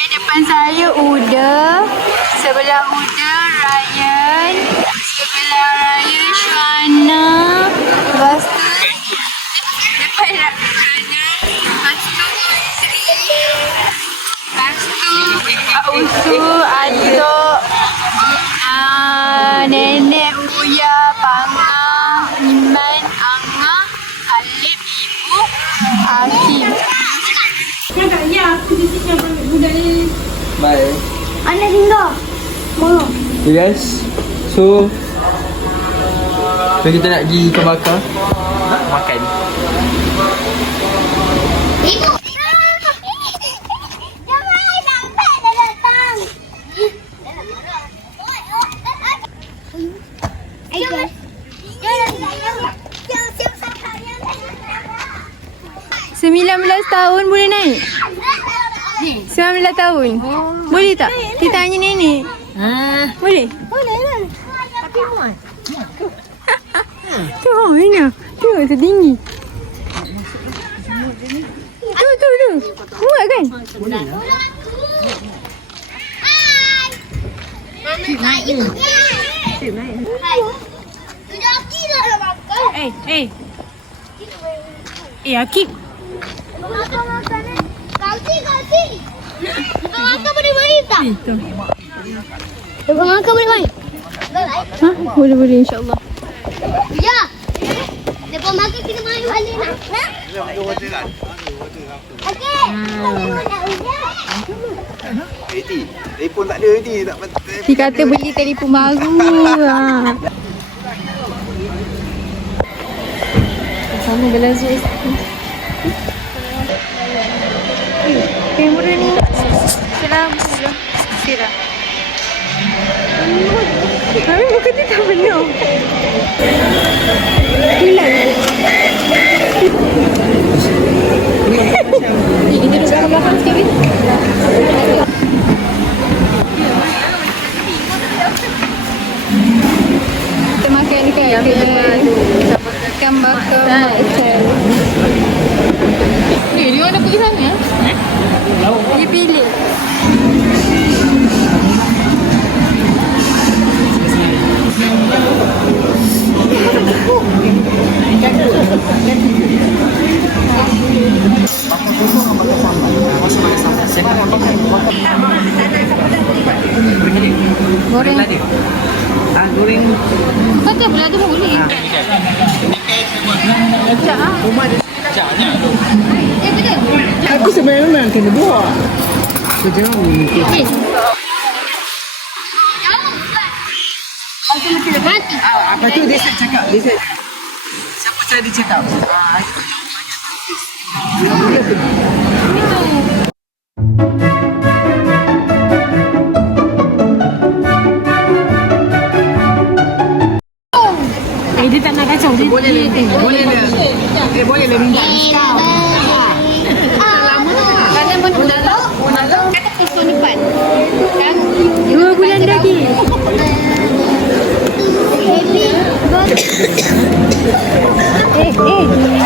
Depan saya Uda. Sebelah Uda Ryan. Sebelah Ryan Shana. Lepas tu depan Ryan. Lepas tu Sri. Lepas tu Kak Usu, Atuk, Nenek Uya, Pangah, Iman, Angah, Alif, Ibu, Hakim. Bye. Anak tinggal. Mana? Okay guys. So kita nak pergi ikan bakar. Makan. Ibu. Sembilan belas tahun boleh naik? 19 tahun. Boleh tak? Kita tanya nenek. Boleh? Boleh lah. Tapi muat. Tu, Ina. Tengok tu tinggi. Tu. Muat kan? Boleh lah. Hai. Naik. Hai. Sudah Aki dah makan. Akib. Makan. Kasih. Lepas makan boleh main tak? Lepas makan boleh main? Boleh insyaAllah. Ya. Lepas makan kita main balik nak? Okey. Telefon tak ada ni. Dia kata beli telefon baru. Sama belah Zuiz. Kamera ni Sirah. Kami bukan dia tak benar. Hilang. Kita duduk dalam belakang sikit. Kita makan dekat ikan bakar hotel. Dia mana pergi sana? Dia pilih. Goreng. Goreng. Kata belah tu boleh. Aku sebenarnya kena buat. Sejauh ni. Apa tu dia cakap? Siapa cara dia cakap? Dia tak nak kacau. Dia Boleh lah minta diskaun. Kalian mana kata pukul depan. Kan? 2 bulan lagi.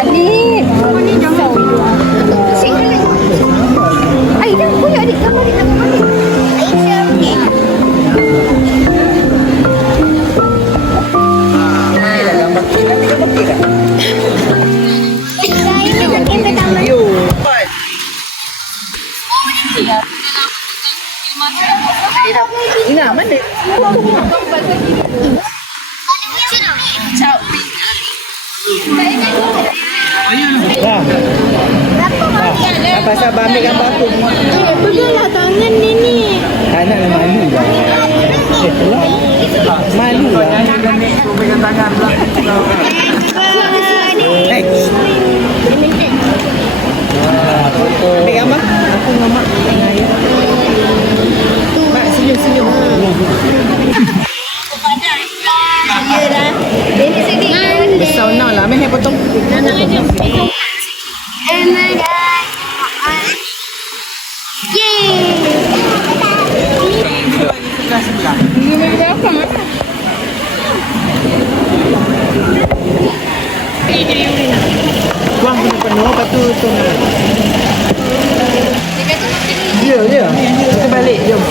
Alif. Dah boleh adik gambar dia. Ina mana? Apa sabar ambil gambar aku. Peganglah tangan ni. Anak lah malu lah. Malu lah. Pegang tangan pula. Ambil gambar. Aku dengan mak. Mak senyum-senyum. Yalah. Ini sedih. Besar nak lah. Ambil potong. Oh my god. Yay. Sebelah. Tuang penuh-penuh, lepas tu tuang. Ya. balik, jom.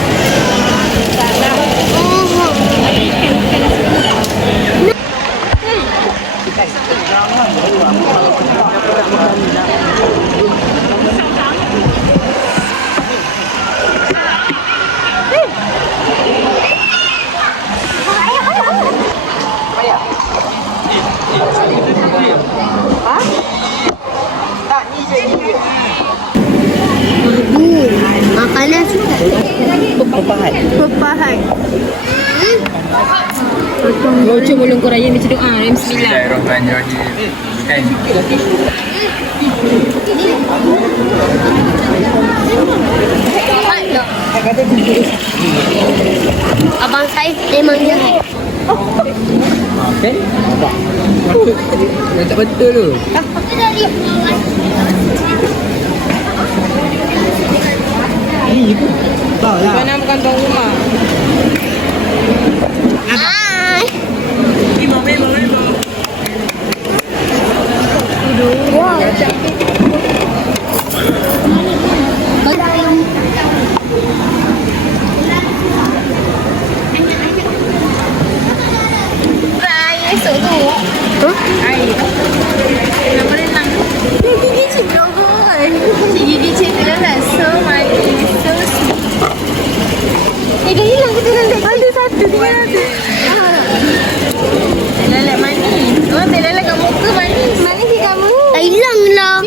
Makanan. Pepahat. Pepahat. Bocor bolong koraya macam doa. Bismillah. Bismillahirrahmanirrahim. Kan? Abang saya memang jahat. Kan? Nampak? Macam betul tu. Kita dari Tahu lah. Mana bukan tuan rumah. Hai. Esok tu. Gigi cik robot. Gigi cik tu dah so manis, so sweet. Dah hilang kita nanti. Ada satu, tinggal satu. Lalat manis. Oh, tak lalat kat muka manis. Manis ke kamu? Dah hilang lah.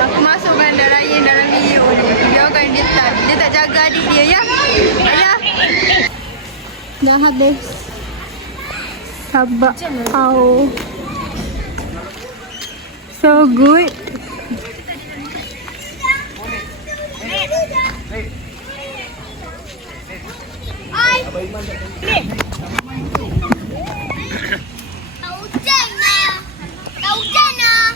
Aku masukkan darah dalam video ni. Biarkan dia tak jaga adik dia ya. Ayah. Dah habis. Sabak au. So good. Tak hujan lah. Tak hujan lah.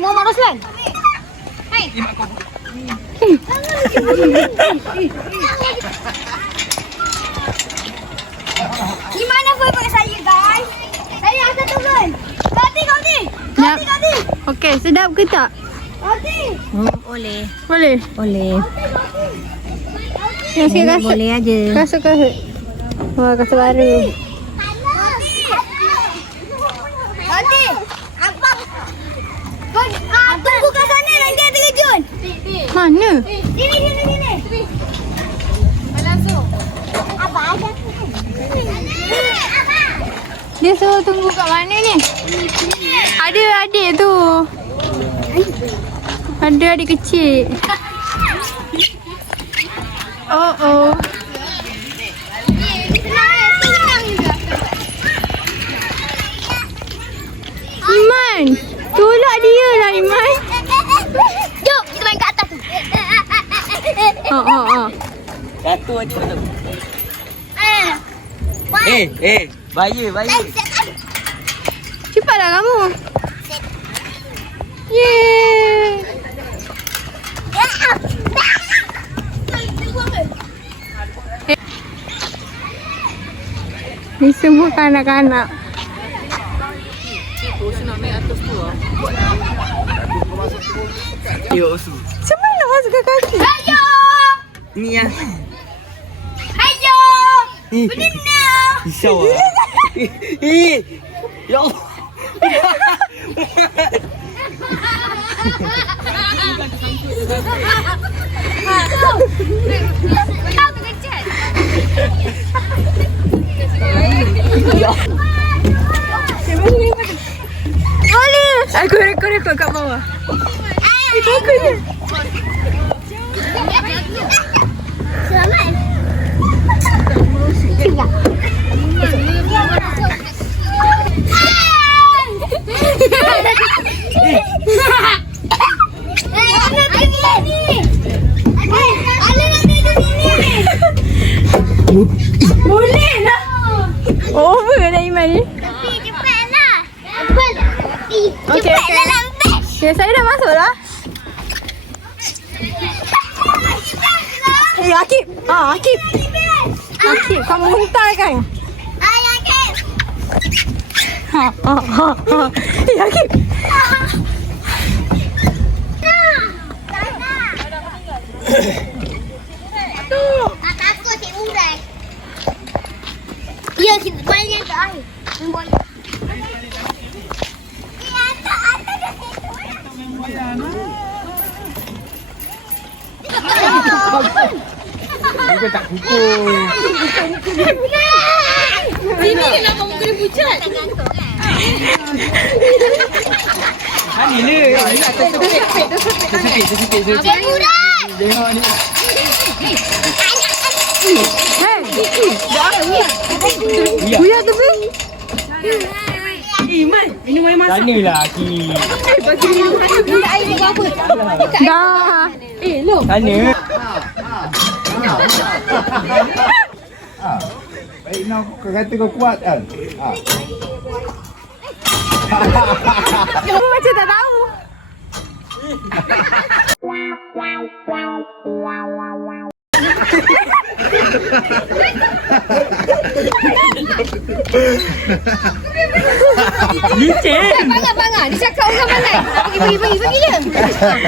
Muhammad Roslan. Di mana foto saya guys? Saya akan turun. Kati. Yap. Okey, sedap ke tak? Kati. Boleh. Boleh? Boleh. Yang sikit kasut. Boleh aja. Kasut. Wah, kasut baru. Kati. Apa? Tunggu kat sana nanti ada terjun. Mana? Sini. Langsung. Apa ada? Dia suruh tunggu kat mana ni? Ada adik tu. Ada adik kecil. Oh. Iman, tolak dia lah Iman. Jom, kita main kat atas tu. Oh. Satu aja. One. Bahaya. Cepatlah kamu. Yeay. Ni semua kanak-kanak. Yo, Osu. Macam mana masukkan kaki? Ayo. Ni ya. Ayo. Berenang. Risau lah. Ya Allah. Kau terkejut. Boleh. Aku rekod kat bawah. Takut je. Selamat. Boleh lah. Over dah Iman ni. Cepatlah. Okey. Cepatlah lambat. Okay, saya dah masuk lah. Akib. Akib, kamu muntah kan? Ayah ke? Yakin? Tak takut si urai. Ya, kita main yang ke air. Boleh. Dia tak pukul. Ini kenapa muka dia pucat? Hani ni. Tersepit. Tengok ni. Buya tu Bin. Sana lah Aki. Dah. Sana. Baik kau kata kau kuat kan? Kamu macam tak tahu. Licin. Bangang. Dia cakap orang pandai. Bagi dia.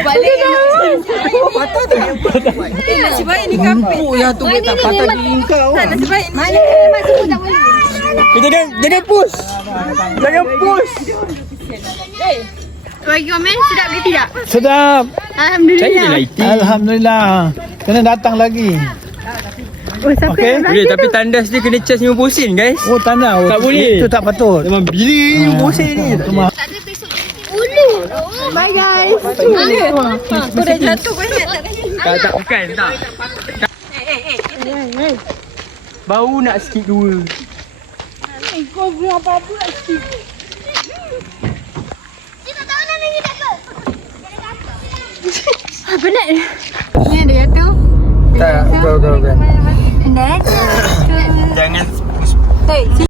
Balik. Patut tu. Nasib baik ni kapit. Oh yang tu tak patut diingkau. Nasib baik ni. Mana masuk tak boleh. Jangan push. Jangan push. Bagi komen sedap ke tidak? Sedap. Alhamdulillah. Alhamdulillah. Kena datang lagi. Oh, siapa Okey. yang Boleh, tapi tandas dia kena charge 50 sen guys. Oh tanah. Tak boleh. Itu tak patut. Memang bila 50 sen ni. Bye guys. Kau dah jatuh kau ingat tak? Tak, bukan. Tak. Bau nak skip dua. Penat. Ni ada jatuh. Tak, kau kan. Dah jatuh. Jangan Hey,